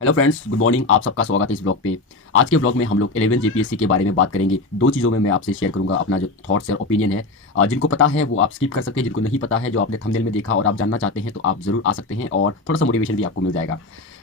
Hello friends, good morning. आप सबका स्वागत है इस ब्लॉग पे। आज के ब्लॉग में हम लोग 11 जेपीएससी के बारे में बात करेंगे। दो चीज़ों में मैं आपसे शेयर करूंगा अपना जो थॉट्स और ओपिनियन है। जिनको पता है वो आप स्किप कर सकते हैं, जिनको नहीं पता है, जो आपने थंबनेल में देखा और आप जानना चाहते हैं तो आप ज़रूर आ सकते हैं और थोड़ा सा मोटिवेशन भी आपको मिल जाएगा।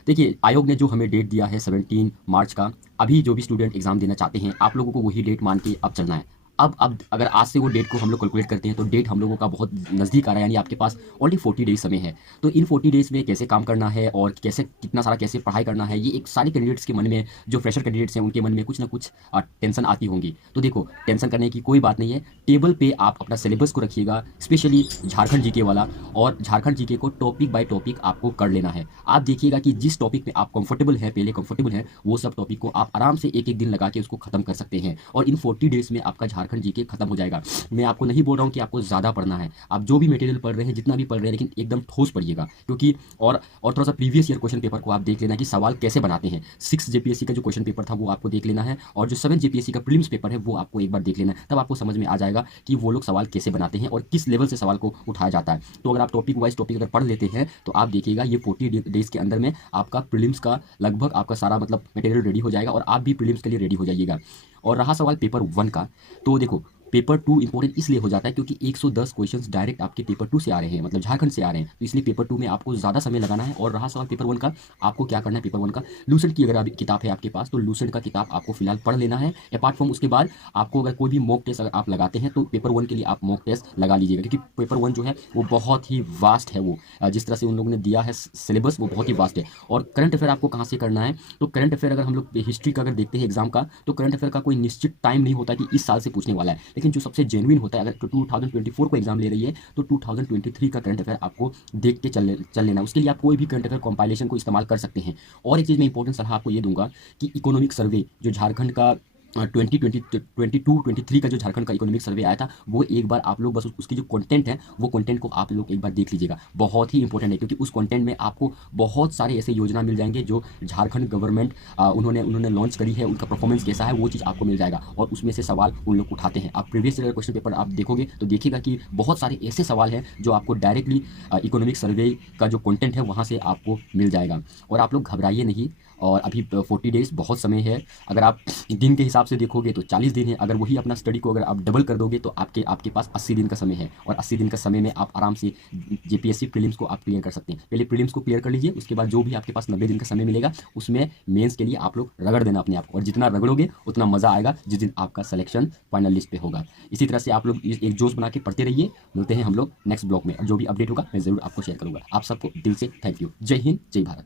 देखिए, आयोग ने जो हमें डेट दिया है 17 मार्च का, अभी जो भी स्टूडेंट एग्जाम देना चाहते हैं आप लोगों को वही डेट मान के अब चलना है। अब अगर आज से वो डेट को हम लोग कैलकुलेट करते हैं तो डेट हम लोगों का बहुत नज़दीक आ रहा है, यानी आपके पास ओनली 40 डेज समय है। तो इन 40 डेज में कैसे काम करना है और कैसे कितना सारा कैसे पढ़ाई करना है, ये एक सारे कैंडिडेट्स के मन में, जो फ्रेशर कैंडिडेट्स हैं उनके मन में कुछ ना कुछ टेंशन आती होंगी। तो देखो, टेंशन करने की कोई बात नहीं है। टेबल पे आप अपना सिलेबस को रखिएगा, स्पेशली झारखंड जीके वाला, और झारखंड जीके को टॉपिक बाय टॉपिक आपको कर लेना है। आप देखिएगा कि जिस टॉपिक में आप कंफर्टेबल है, पहले कंफर्टेबल है, वो सब टॉपिक को आप आराम से एक एक दिन लगा के उसको खत्म कर सकते हैं और इन 40 डेज में आपका झारखंड जीके खत्म हो जाएगा। मैं आपको नहीं बोल रहा हूँ कि आपको ज़्यादा पढ़ना है, आप जो भी मटेरियल पढ़ रहे हैं, जितना भी पढ़ रहे हैं, लेकिन एकदम ठोस पढ़िएगा। क्योंकि और थोड़ा सा प्रीवियस ईयर क्वेश्चन पेपर को आप देख लेना कि सवाल कैसे बनाते हैं। 6 जेपीएससी का जो क्वेश्चन पेपर था वो आपको देख लेना है, और जो 7 जेपीएससी का प्रीलिम्स पेपर है वो आपको एक बार देख लेना है। तब आपको समझ में आ जाएगा कि वो लोग सवाल कैसे बनाते हैं और किस लेवल से सवाल को उठाया जाता है। तो अगर आप टॉपिक वाइज टॉपिक अगर पढ़ लेते हैं तो आप देखिएगा ये 40 डेज के अंदर में आपका प्रीलिम्स का लगभग आपका सारा मतलब मटेरियल रेडी हो जाएगा और आप भी प्रीलिम्स के लिए रेडी हो जाइएगा। और रहा सवाल पेपर 1 का, तो देखो, पेपर 2 इंपॉर्टेंट इसलिए हो जाता है क्योंकि 110 क्वेश्चंस डायरेक्ट आपके पेपर 2 से आ रहे हैं, मतलब झारखंड से आ रहे हैं, तो इसलिए पेपर 2 में आपको ज़्यादा समय लगाना है। और रहा सवाल पेपर 1 का, आपको क्या करना है पेपर 1 का, लूसेंट की अगर आप किताब है आपके पास तो लूसेंट का किताब आपको फिलहाल पढ़ लेना है। अपार्ट फ्रॉम उसके बाद आपको अगर कोई भी मॉक टेस्ट अगर आप लगाते हैं तो पेपर 1 के लिए आप मॉक टेस्ट लगा लीजिएगा, क्योंकि पेपर 1 जो है वो बहुत ही वास्ट है। वो जिस तरह से उन लोगों ने दिया है सिलेबस वो बहुत ही वास्ट है। और करंट अफेयर आपको कहाँ से करना है, तो करंट अफेयर अगर हम लोग हिस्ट्री का अगर देखते हैं एग्जाम का, तो करंट अफेयर का कोई निश्चित टाइम नहीं होता कि इस साल से पूछने वाला है, लेकिन जो सबसे जेन्युइन होता है, अगर 2024 को एग्जाम ले रही है तो 2023 का करंट अफेयर आपको देख के चल लेना। उसके लिए आप कोई भी करंट अफेयर कंपाइलेशन को इस्तेमाल कर सकते हैं। और एक चीज़ मैं इंपॉर्टेंट सलाह आपको ये दूंगा कि इकोनॉमिक सर्वे जो झारखंड का 2022-23 का जो झारखंड का इकोनॉमिक सर्वे आया था, वो एक बार आप लोग बस उसकी जो कंटेंट है वो कंटेंट को आप लोग एक बार देख लीजिएगा। बहुत ही इंपॉर्टेंट है, क्योंकि उस कंटेंट में आपको बहुत सारे ऐसे योजना मिल जाएंगे जो झारखंड गवर्नमेंट उन्होंने उन्होंने लॉन्च करी है, उनका परफॉर्मेंस कैसा है वो चीज़ आपको मिल जाएगा और उसमें से सवाल उन लोग उठाते हैं। आप प्रीवियस ईयर क्वेश्चन पेपर आप देखोगे तो देखिएगा कि बहुत सारे ऐसे सवाल हैं जो आपको डायरेक्टली इकोनॉमिक सर्वे का जो कंटेंट है वहाँ से आपको मिल जाएगा। और आप लोग घबराइए नहीं, और अभी 40 डेज बहुत समय है। अगर आप दिन के हिसाब से देखोगे तो 40 दिन है। अगर वही अपना स्टडी को अगर आप डबल कर दोगे तो आपके आपके पास 80 दिन का समय है, और 80 दिन का समय में आप आराम से जेपीएससी प्रीलिम्स को आप क्लियर कर सकते हैं। पहले प्रीलिम्स को क्लियर कर लीजिए, उसके बाद जो भी आपके पास 90 दिन का समय मिलेगा उसमें मेंस के लिए आप लोग रगड़ देना अपने आप को, और जितना रगड़ोगे उतना मज़ा आएगा जिस दिन आपका सिलेक्शन फाइनल लिस्ट पे होगा। इसी तरह से आप लोग एक जोश बना के पढ़ते रहिए। मिलते हैं हम लोग नेक्स्ट ब्लॉग में, और जो भी अपडेट होगा मैं ज़रूर आपको शेयर करूंगा। आप सबको दिल से थैंक यू। जय हिंद, जय भारत।